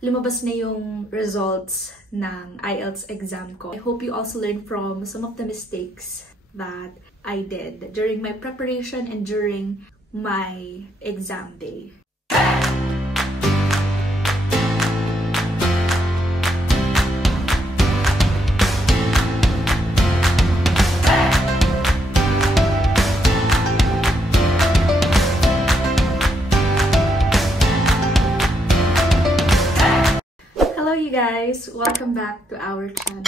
lumabas na yung results ng IELTS exam ko. I hope you also learned from some of the mistakes that I did during my preparation and during my exam day. Hello you guys! Welcome back to our channel.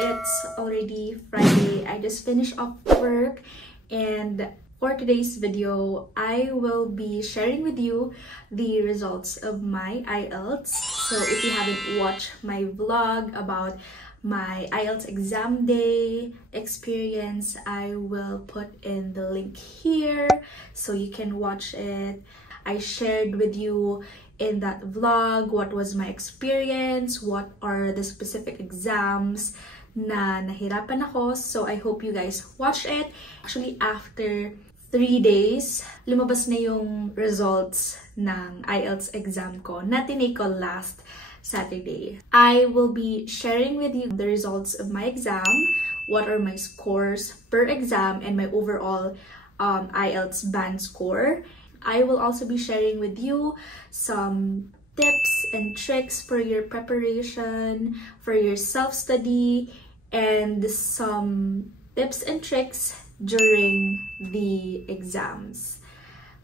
It's already Friday. I just finished off work, and for today's video, I will be sharing with you the results of my IELTS. So if you haven't watched my vlog about my IELTS exam day experience, I will put in the link here so you can watch it. I shared with you in that vlog what was my experience, what are the specific exams na nahirapan ako. So I hope you guys watch it. Actually, after 3 days, lumabas na yung results ng IELTS exam ko na tinake ko last Saturday. I will be sharing with you the results of my exam, what are my scores per exam, and my overall IELTS band score. I will also be sharing with you some tips and tricks for your preparation, for your self-study, and some tips and tricks during the exams.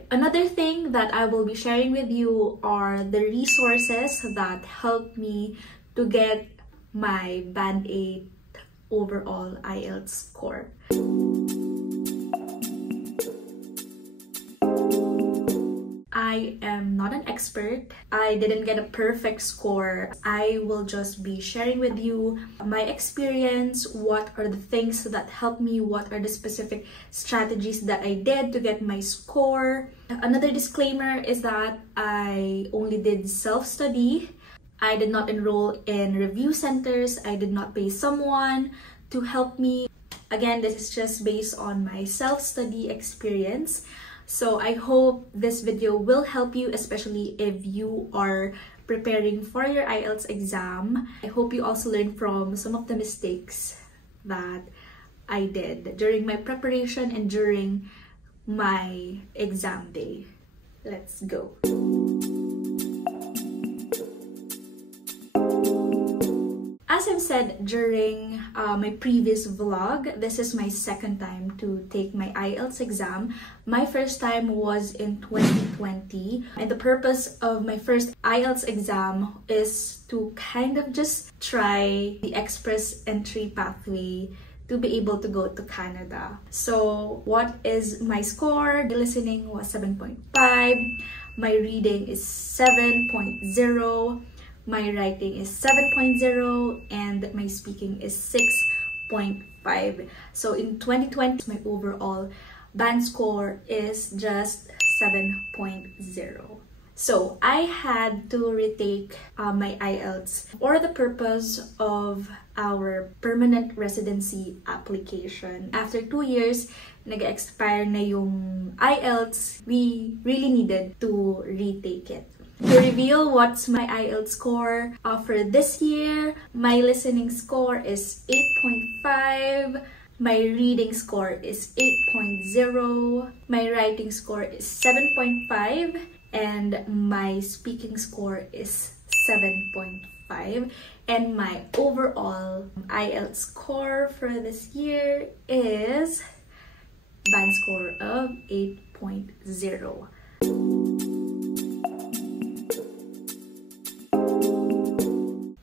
Another thing that I will be sharing with you are the resources that helped me to get my Band 8 overall IELTS score. I am not an expert. I didn't get a perfect score. I will just be sharing with you my experience, what are the things that helped me, what are the specific strategies that I did to get my score. Another disclaimer is that I only did self-study. I did not enroll in review centers. I did not pay someone to help me. Again, this is just based on my self-study experience. So I hope this video will help you, especially if you are preparing for your IELTS exam. I hope you also learned from some of the mistakes that I did during my preparation and during my exam day. Let's go. As I've said during my previous vlog, this is my second time to take my IELTS exam. My first time was in 2020, and the purpose of my first IELTS exam is to kind of just try the express entry pathway to be able to go to Canada. So what is my score? The listening was 7.5, my reading is 7.0, my writing is 7.0, and my speaking is 6.5. So in 2020, my overall band score is just 7.0. So I had to retake my IELTS for the purpose of our permanent residency application. After 2 years, nag-expire na yung IELTS, we really needed to retake it. To reveal what's my IELTS score for this year, my listening score is 8.5, my reading score is 8.0, my writing score is 7.5, and my speaking score is 7.5. And my overall IELTS score for this year is band score of 8.0.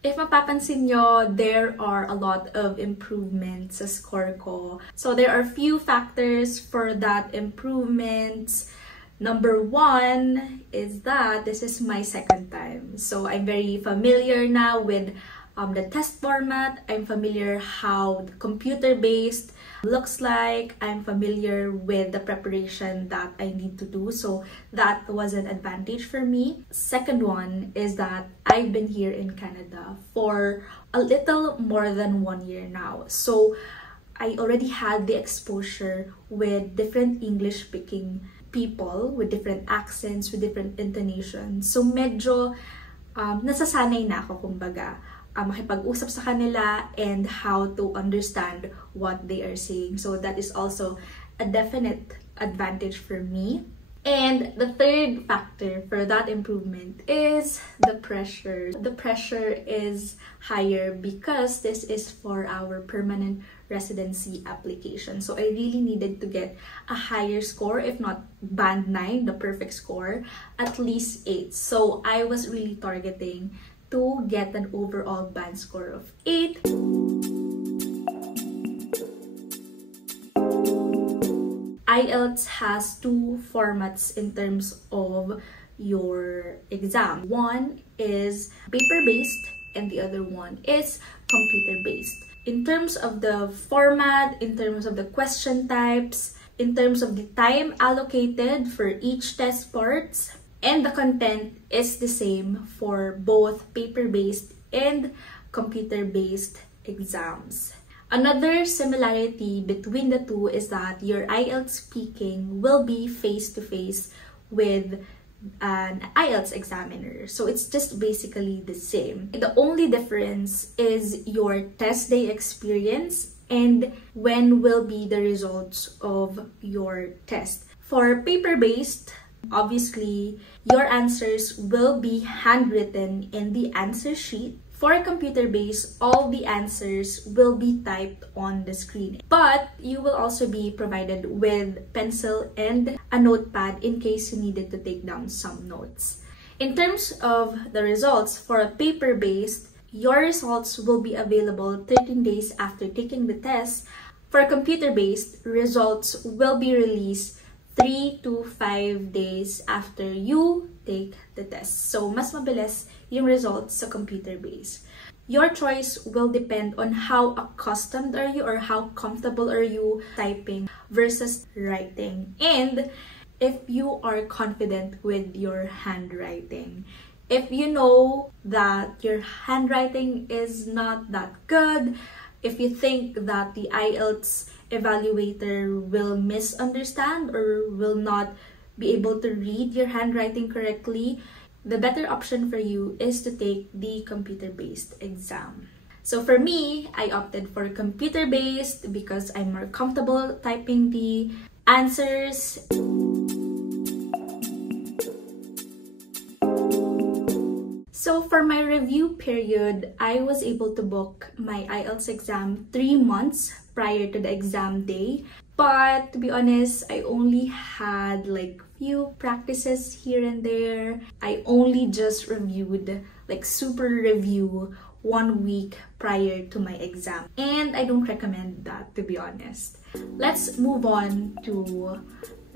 If mapapansin nyo, there are a lot of improvements sa score ko. So there are few factors for that improvements. Number one is that this is my second time. So I'm very familiar now with the test format. I'm familiar how the computer-based looks like. I'm familiar with the preparation that I need to do. So that was an advantage for me. Second one is that I've been here in Canada for a little more than 1 year now. So I already had the exposure with different English-speaking people with different accents, with different intonations. So medyo nasasanay na ako, kumbaga, makipag-usap sa kanila and how to understand what they are saying. So that is also a definite advantage for me. And the third factor for that improvement is the pressure. The pressure is higher because this is for our permanent residency application. So I really needed to get a higher score, if not band 9, the perfect score, at least 8. So I was really targeting to get an overall band score of 8. IELTS has two formats in terms of your exam. One is paper-based and the other one is computer-based. In terms of the format, in terms of the question types, in terms of the time allocated for each test parts, and the content is the same for both paper-based and computer-based exams. Another similarity between the two is that your IELTS speaking will be face-to-face with an IELTS examiner. So it's just basically the same. The only difference is your test day experience and when will be the results of your test. For paper-based, obviously, your answers will be handwritten in the answer sheet. For computer-based, all the answers will be typed on the screen. But you will also be provided with pencil and a notepad in case you needed to take down some notes. In terms of the results, for a paper-based, your results will be available 13 days after taking the test. For computer-based, results will be released 3 to 5 days after you take the test. So, mas mabilis yung results sa computer-based. Your choice will depend on how accustomed are you or how comfortable are you typing versus writing. And if you are confident with your handwriting. If you know that your handwriting is not that good, if you think that the IELTS evaluator will misunderstand or will not be able to read your handwriting correctly, the better option for you is to take the computer-based exam. So for me, I opted for computer-based because I'm more comfortable typing the answers. So for my review period, I was able to book my IELTS exam 3 months prior to the exam day. But to be honest, I only had like few practices here and there. I only just reviewed, like super review, 1 week prior to my exam. And I don't recommend that, to be honest. Let's move on to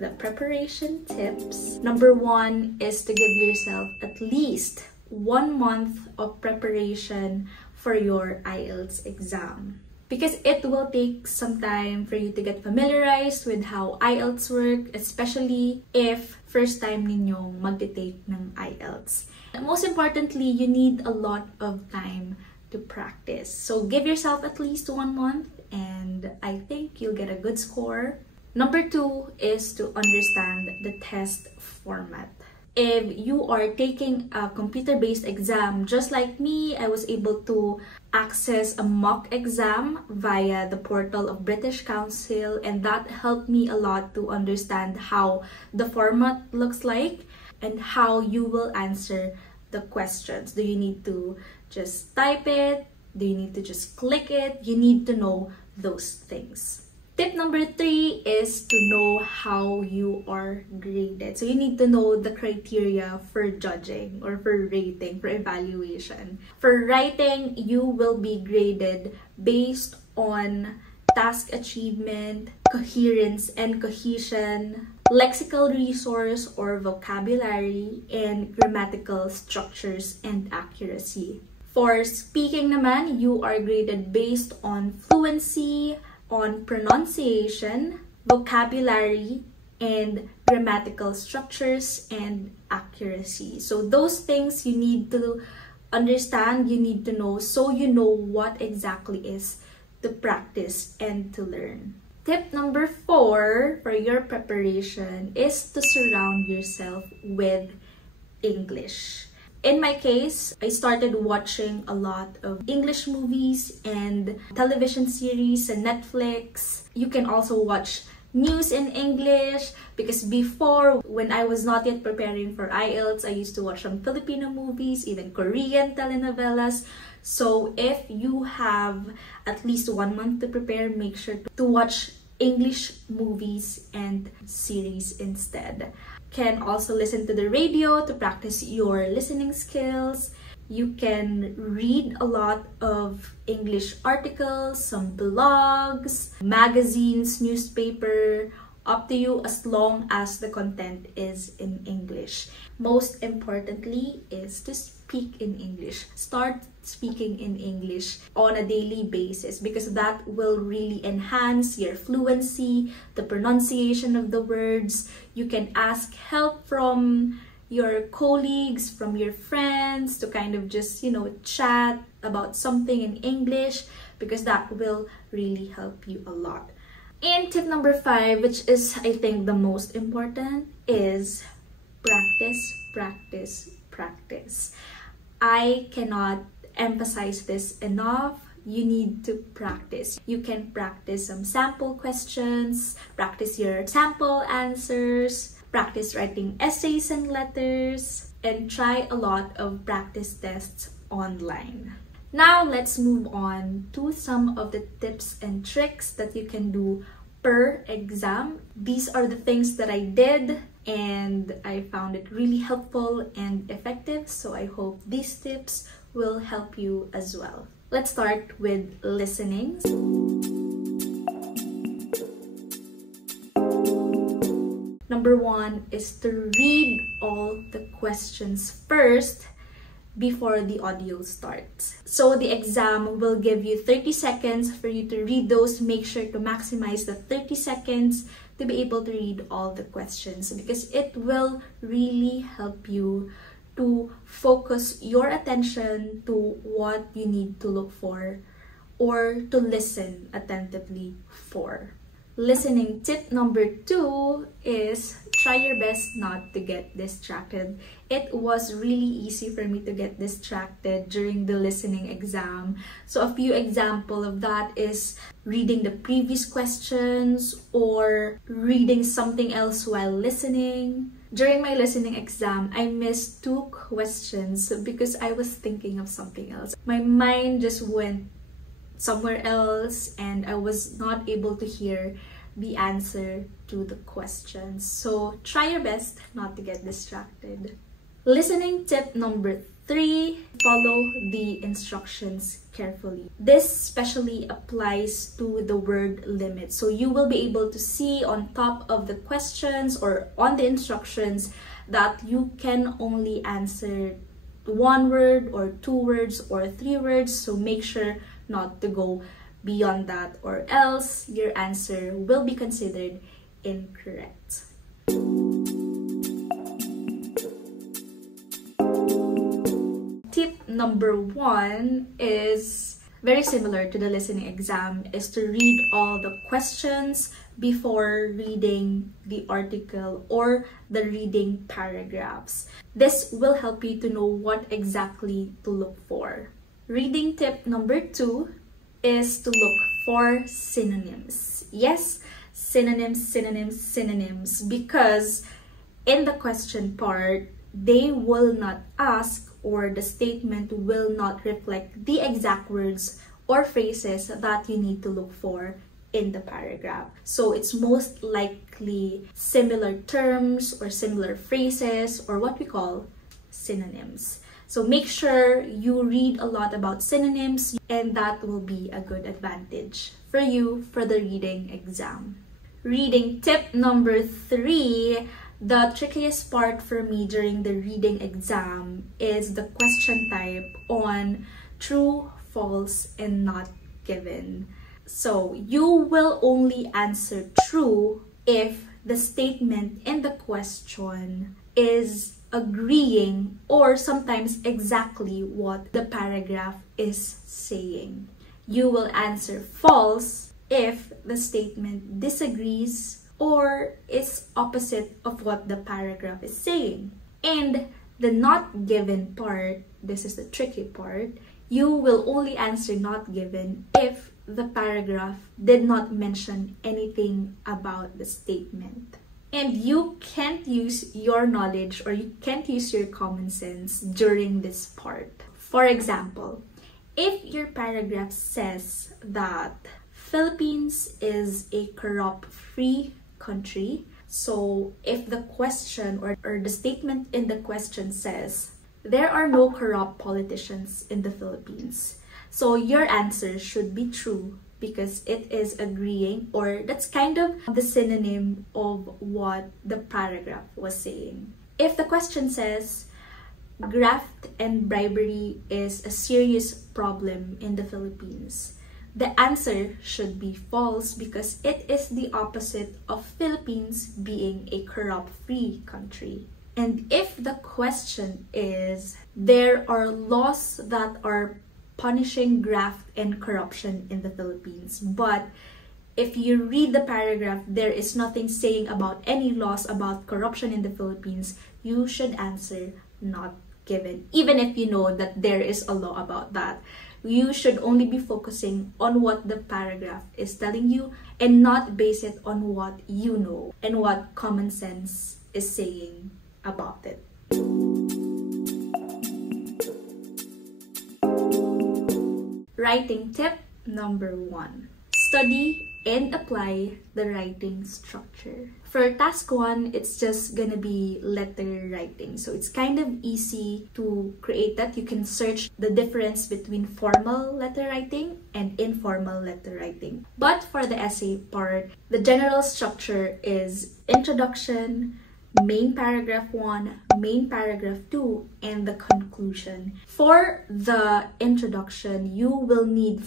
the preparation tips. Number 1 is to give yourself at least 1 month of preparation for your IELTS exam. Because it will take some time for you to get familiarized with how IELTS work, especially if first time ninyong mag-take ng IELTS. And most importantly, you need a lot of time to practice. So give yourself at least 1 month and I think you'll get a good score. Number 2 is to understand the test format. If you are taking a computer-based exam, just like me, I was able to access a mock exam via the portal of British Council, and that helped me a lot to understand how the format looks like and how you will answer the questions. Do you need to just type it? Do you need to just click it? You need to know those things. Tip number 3 is to know how you are graded. So you need to know the criteria for judging or for rating, for evaluation. For writing, you will be graded based on task achievement, coherence and cohesion, lexical resource or vocabulary, and grammatical structures and accuracy. For speaking naman, you are graded based on fluency, on pronunciation, vocabulary, and grammatical structures and accuracy. So those things you need to understand, you need to know, so you know what exactly is to practice and to learn. Tip number 4 for your preparation is to surround yourself with English. In my case, I started watching a lot of English movies and television series and Netflix. You can also watch news in English, because before, when I was not yet preparing for IELTS, I used to watch some Filipino movies, even Korean telenovelas. So if you have at least 1 month to prepare, make sure to watch English movies and series instead. Can also listen to the radio to practice your listening skills. You can read a lot of English articles, some blogs, magazines, newspaper, up to you, as long as the content is in English. Most importantly is to speak in English. Start speaking in English on a daily basis, because that will really enhance your fluency, the pronunciation of the words. You can ask help from your colleagues, from your friends, to kind of just, chat about something in English, because that will really help you a lot. And tip number 5, which is, I think, the most important, is practice, practice, practice. I cannot emphasize this enough. You need to practice. You can practice some sample questions, practice your sample answers, practice writing essays and letters, and try a lot of practice tests online. Now, let's move on to some of the tips and tricks that you can do per exam. These are the things that I did, and I found it really helpful and effective, so I hope these tips will help you as well. Let's start with listening. Number 1 is to read all the questions first before the audio starts. So the exam will give you 30 seconds for you to read those. Make sure to maximize the 30 seconds to be able to read all the questions, because it will really help you to focus your attention to what you need to look for or to listen attentively for. Listening tip number 2 is try your best not to get distracted. It was really easy for me to get distracted during the listening exam. So a few examples of that is reading the previous questions or reading something else while listening. During my listening exam, I missed 2 questions because I was thinking of something else. My mind just went somewhere else and I was not able to hear the answer to the questions. So try your best not to get distracted. Listening tip number 3, follow the instructions carefully. This especially applies to the word limit. So you will be able to see on top of the questions or on the instructions that you can only answer 1 word or 2 words or 3 words. So make sure not to go beyond that, or else your answer will be considered incorrect. Tip number 1 is very similar to the listening exam, is to read all the questions before reading the article or the reading paragraphs. This will help you to know what exactly to look for. Reading tip number 2 is to look for synonyms. Yes, synonyms, synonyms, synonyms, because in the question part, they will not ask, or the statement will not reflect the exact words or phrases that you need to look for in the paragraph. So it's most likely similar terms or similar phrases, or what we call synonyms. So make sure you read a lot about synonyms, and that will be a good advantage for you for the reading exam. Reading tip number 3, the trickiest part for me during the reading exam is the question type on true, false, and not given. So you will only answer true if the statement in the question is agreeing or sometimes exactly what the paragraph is saying. You will answer false if the statement disagrees or is opposite of what the paragraph is saying. And the not given part, this is the tricky part, you will only answer not given if the paragraph did not mention anything about the statement. And you can't use your knowledge or you can't use your common sense during this part. For example, if your paragraph says that Philippines is a corrupt-free country, so if the question or the statement in the question says, there are no corrupt politicians in the Philippines, so your answer should be true because it is agreeing, or that's kind of the synonym of what the paragraph was saying. If the question says, graft and bribery is a serious problem in the Philippines, the answer should be false because it is the opposite of Philippines being a corrupt-free country. And if the question is, there are laws that are punishing graft and corruption in the Philippines, but if you read the paragraph, there is nothing saying about any laws about corruption in the Philippines, you should answer not given. Even if you know that there is a law about that, you should only be focusing on what the paragraph is telling you and not base it on what you know and what common sense is saying about it. Writing tip number 1. Study and apply the writing structure. For task 1, it's just gonna be letter writing. So it's kind of easy to create that. You can search the difference between formal letter writing and informal letter writing. But for the essay part, the general structure is introduction, main paragraph 1, main paragraph 2, and the conclusion. For the introduction, you will need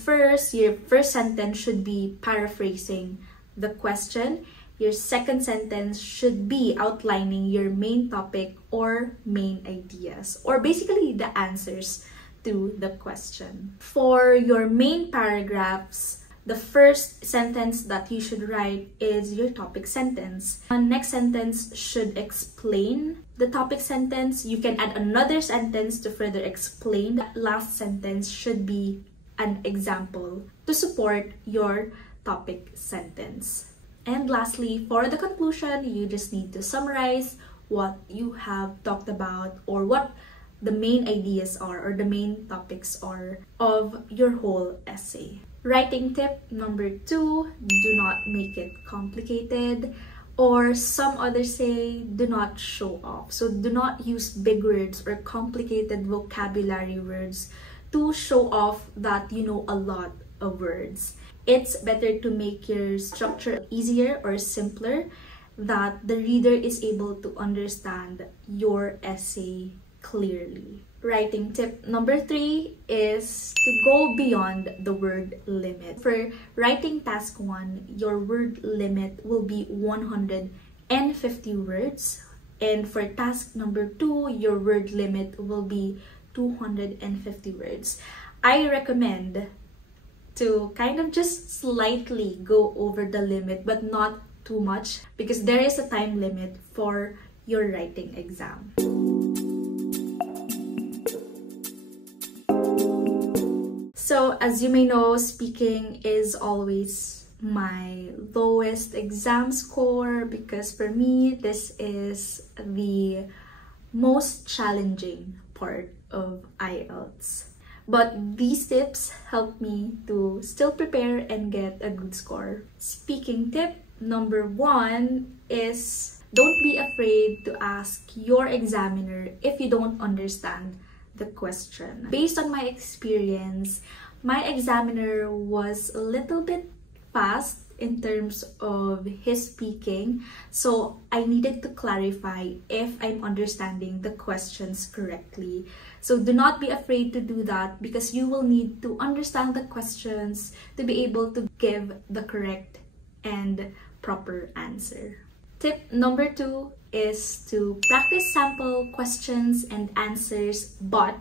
your first sentence should be paraphrasing the question. Your second sentence should be outlining your main topic or main ideas, or basically the answers to the question. For your main paragraphs, the first sentence that you should write is your topic sentence. The next sentence should explain the topic sentence. You can add another sentence to further explain. The last sentence should be an example to support your topic sentence. And lastly, for the conclusion, you just need to summarize what you have talked about or what the main ideas are or the main topics are of your whole essay. Writing tip number 2, do not make it complicated, or some others say do not show off. So do not use big words or complicated vocabulary words to show off that you know a lot of words. It's better to make your structure easier or simpler, that the reader is able to understand your essay clearly. Writing tip number 3 is to go beyond the word limit. For writing task 1, your word limit will be 150 words. And for task number 2, your word limit will be 250 words. I recommend to kind of just slightly go over the limit, but not too much, because there is a time limit for your writing exam. So as you may know, speaking is always my lowest exam score because for me, this is the most challenging part of IELTS. But these tips help me to still prepare and get a good score. Speaking tip number 1 is don't be afraid to ask your examiner if you don't understand the question. Based on my experience, my examiner was a little bit fast in terms of his speaking, so I needed to clarify if I'm understanding the questions correctly. So do not be afraid to do that because you will need to understand the questions to be able to give the correct and proper answer. Tip number 2 is to practice sample questions and answers, but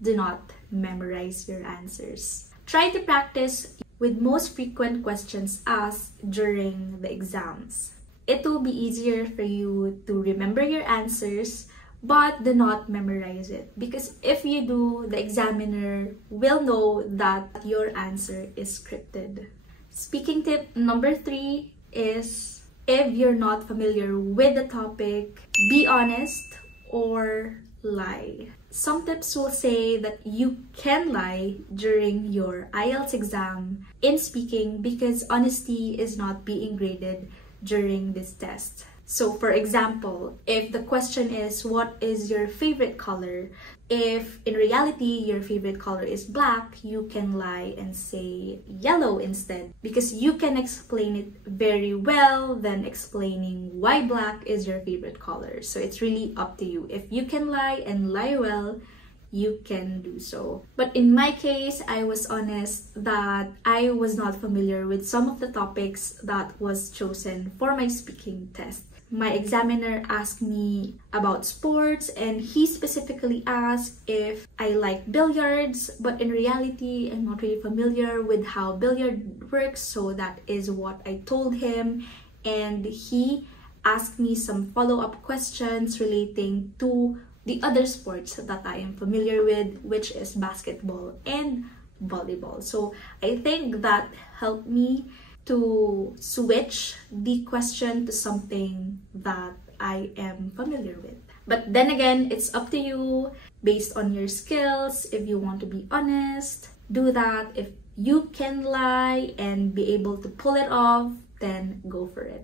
do not memorize your answers. Try to practice with most frequent questions asked during the exams. It will be easier for you to remember your answers, but do not memorize it, because if you do, the examiner will know that your answer is scripted. Speaking tip number 3 is, if you're not familiar with the topic, be honest or lie. Some tips will say that you can lie during your IELTS exam in speaking because honesty is not being graded during this test. So for example, if the question is, what is your favorite color? If in reality your favorite color is black, you can lie and say yellow instead, because you can explain it very well than explaining why black is your favorite color. So it's really up to you. If you can lie and lie well, you can do so. But in my case, I was honest that I was not familiar with some of the topics that was chosen for my speaking test. My examiner asked me about sports, and he specifically asked if I like billiards, but in reality, I'm not really familiar with how billiard works, so that is what I told him. And he asked me some follow-up questions relating to the other sports that I am familiar with, which is basketball and volleyball. So I think that helped me to switch the question to something that I am familiar with. But then again, it's up to you based on your skills. If you want to be honest, do that. If you can lie and be able to pull it off, then go for it.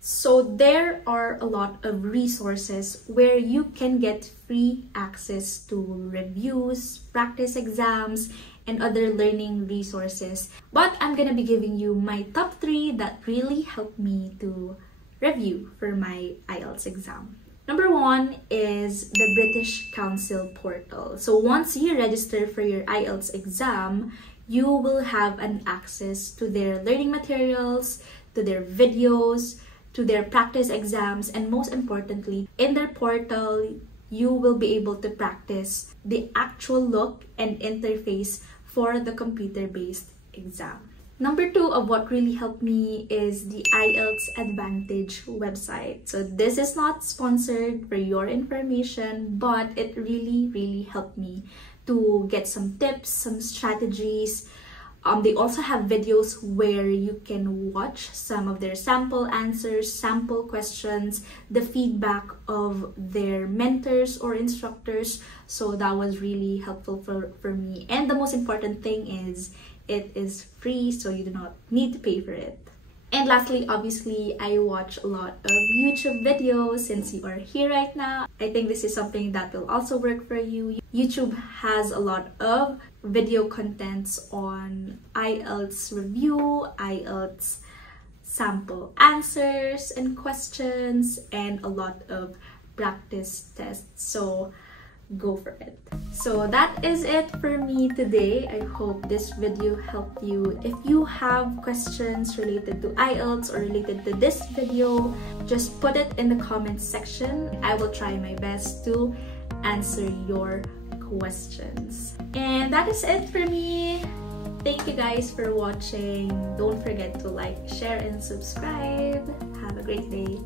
So there are a lot of resources where you can get free access to reviews, practice exams, and other learning resources. But I'm gonna be giving you my top 3 that really helped me to review for my IELTS exam. Number 1 is the British Council portal. So once you register for your IELTS exam, you will have an access to their learning materials, to their videos, to their practice exams, and most importantly, in their portal, you will be able to practice the actual look and interface for the computer-based exam. Number 2 of what really helped me is the IELTS Advantage website. So this is not sponsored for your information, but it really helped me to get some tips, some strategies. They also have videos where you can watch some of their sample answers, sample questions, the feedback of their mentors or instructors. So that was really helpful for me. And the most important thing is it is free, so you do not need to pay for it. And lastly, obviously, I watch a lot of YouTube videos since you are here right now. I think this is something that will also work for you. YouTube has a lot of video contents on IELTS review, IELTS sample answers and questions, and a lot of practice tests. So go for it. So that is it for me today. I hope this video helped you. If you have questions related to IELTS or related to this video, just put it in the comments section. I will try my best to answer your questions. And that is it for me. Thank you guys for watching. Don't forget to like, share, and subscribe. Have a great day.